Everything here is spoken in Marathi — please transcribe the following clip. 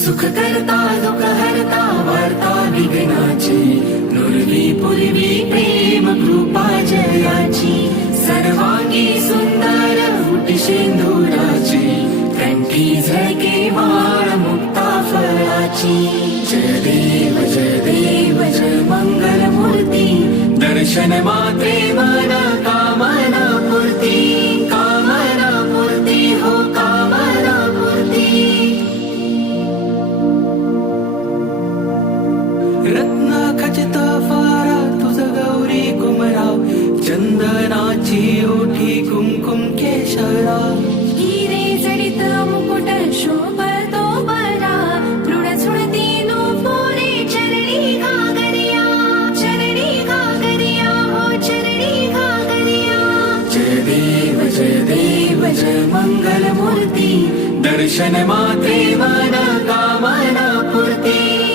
सुख करता दुःख हरता वार्ता विघ्नाची, नुरवी पूर्वी प्रेम कृपा जयाची, सर्वांगी सुंदर फुटी सिंदुराची, कंठी झळके माळ मुक्ता फळाची. जय देव जय मंगल मूर्ती, दर्शन मात्रे मन कामना पूर्ती, कामना पूर्ती हो कामना पूर्ती. रत्न खचित फारा तुझ गौरी कुमरा, चंदनाची ओठी कुंकुम केशरा, हिरे जडित मुकुट शोभतो बरा, मृड झुळती नूपुरे चरणी घागरिया, चरणी घागरिया हो चरणी घागरिया. जय देव जय मंगल मूर्ती, दर्शन मात्रे मन कामना पूर्ती.